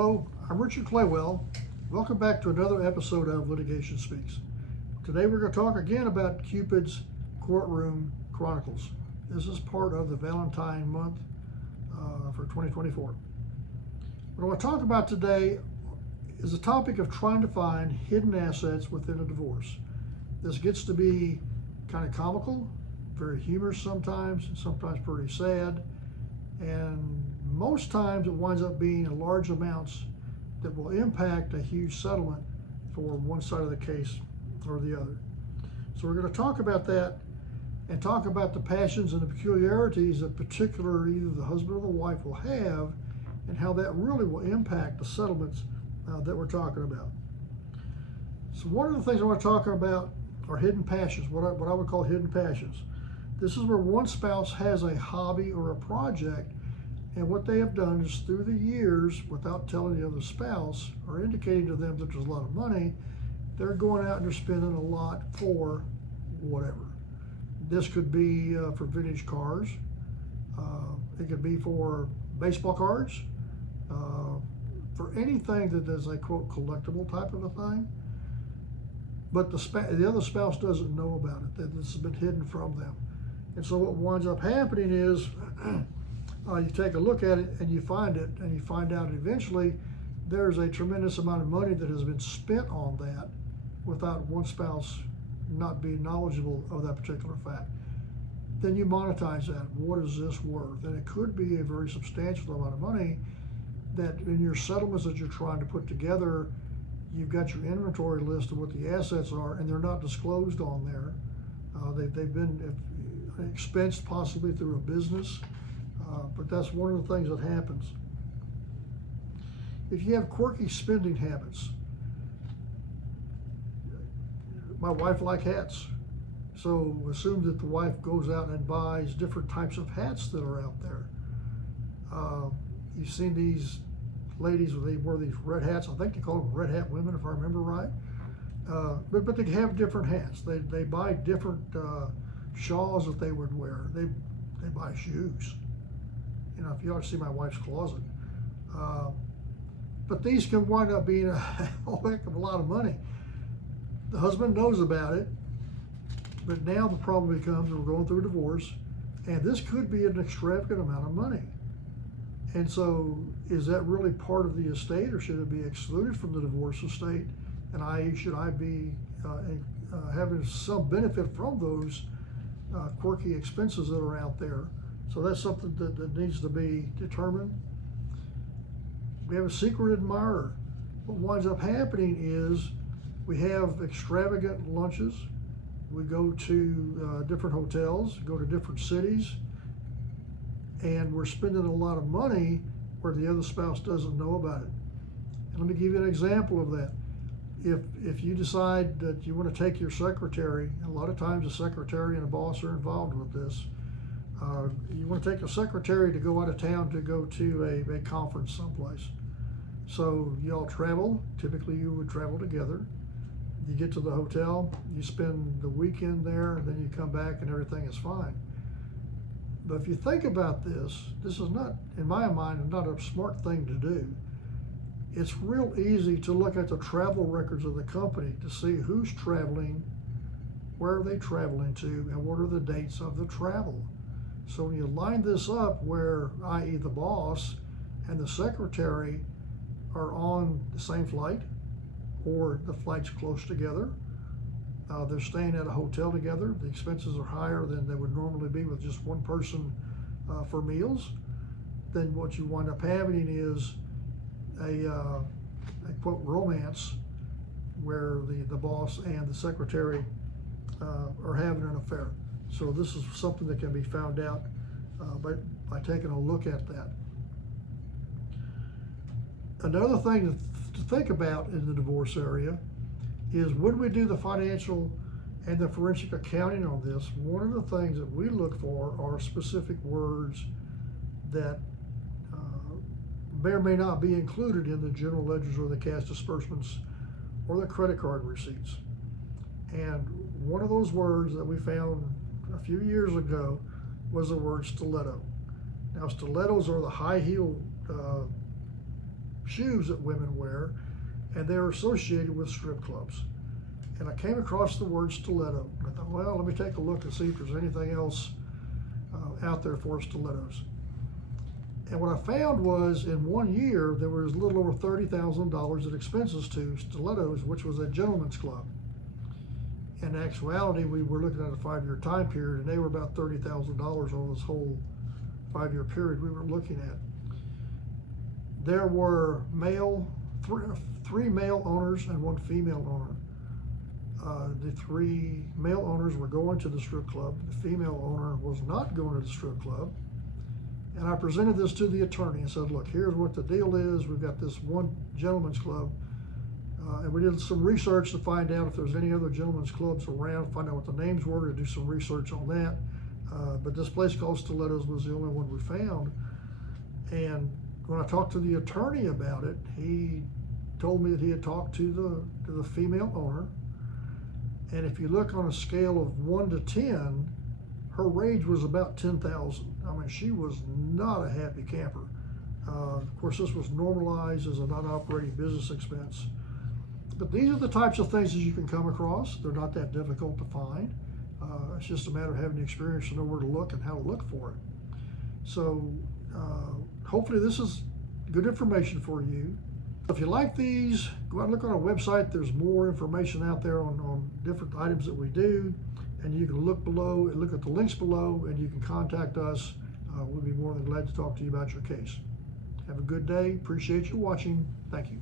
Hello, I'm Richard Claywell. Welcome back to another episode of Litigation Speaks. Today we're going to talk again about Cupid's Courtroom Chronicles. This is part of the Valentine month for 2024. What I want to talk about today is the topic of trying to find hidden assets within a divorce. This gets to be kind of comical, very humorous sometimes, and sometimes pretty sad, and most times it winds up being large amounts that will impact a huge settlement for one side of the case or the other. So we're going to talk about that and talk about the passions and the peculiarities that particular either the husband or the wife will have and how that really will impact the settlements that we're talking about. So one of the things I want to talk about are hidden passions, what I would call hidden passions. This is where one spouse has a hobby or a project, and what they have done is through the years, without telling the other spouse or indicating to them that there's a lot of money, they're going out and they're spending a lot for whatever. This could be for vintage cars. It could be for baseball cards, for anything that is a quote collectible type of a thing. But the other spouse doesn't know about it, that this has been hidden from them. And so what winds up happening is you take a look at it and you find it, and you find out eventually there's a tremendous amount of money that has been spent on that without one spouse not being knowledgeable of that particular fact. Then you monetize that. What is this worth? And it could be a very substantial amount of money that in your settlements that you're trying to put together, you've got your inventory list of what the assets are, and they're not disclosed on there. They've been expensed possibly through a business, but that's one of the things that happens. If you have quirky spending habits, my wife likes hats, so assume that the wife goes out and buys different types of hats that are out there. You've seen these ladies where they wear these red hats. I think they call them red hat women, if I remember right. But they have different hats. They buy different shawls that they would wear. They buy shoes. You know, if you ought to see my wife's closet. But these can wind up being a whole heck of a lot of money. The husband knows about it, but now the problem becomes we're going through a divorce, and this could be an extravagant amount of money. And so is that really part of the estate, or should it be excluded from the divorce estate? And should I be having some benefit from those quirky expenses that are out there? So that's something that needs to be determined. We have a secret admirer. What winds up happening is we have extravagant lunches. We go to different hotels, go to different cities, and we're spending a lot of money where the other spouse doesn't know about it. And let me give you an example of that. If you decide that you want to take your secretary, a lot of times the secretary and the boss are involved with this. You want to take a secretary to go out of town to go to a conference someplace. So you all travel, typically you would travel together. You get to the hotel, you spend the weekend there, and then you come back and everything is fine. But if you think about this is not, in my mind, not a smart thing to do. It's real easy to look at the travel records of the company to see who's traveling, where are they traveling to, and what are the dates of the travel. So when you line this up where, i.e. the boss and the secretary are on the same flight, or the flight's close together, they're staying at a hotel together, the expenses are higher than they would normally be with just one person for meals, then what you wind up having is a quote romance where the boss and the secretary are having an affair. So this is something that can be found out by taking a look at that. Another thing to think about in the divorce area is when we do the financial and the forensic accounting on this, one of the things that we look for are specific words that may or may not be included in the general ledgers or the cash disbursements or the credit card receipts. And one of those words that we found a few years ago was the word stiletto. Now, stilettos are the high heel shoes that women wear, and they're associated with strip clubs. And I came across the word stiletto. I thought, well, let me take a look and see if there's anything else out there for stilettos. And what I found was in 1 year, there was a little over $30,000 in expenses to Stilettos, which was a gentleman's club. In actuality, we were looking at a 5-year time period, and they were about $30,000 on this whole 5-year period we were looking at. There were three male owners and 1 female owner. The 3 male owners were going to the strip club. The female owner was not going to the strip club. And I presented this to the attorney and said, look, here's what the deal is. We've got this one gentleman's club. And we did some research to find out if there's any other gentlemen's clubs around, find out what the names were, to do some research on that. But this place called Stilettos was the only one we found. And when I talked to the attorney about it, he told me that he had talked to the female owner. And if you look on a scale of 1 to 10, her rage was about 10,000. I mean, she was not a happy camper. Of course, this was normalized as a non-operating business expense. But these are the types of things that you can come across. They're not that difficult to find. It's just a matter of having the experience to know where to look and how to look for it. So hopefully this is good information for you. If you like these, go out and look on our website. There's more information out there on different items that we do. And you can look below and look at the links below, and you can contact us. We'll be more than glad to talk to you about your case. Have a good day. Appreciate you watching. Thank you.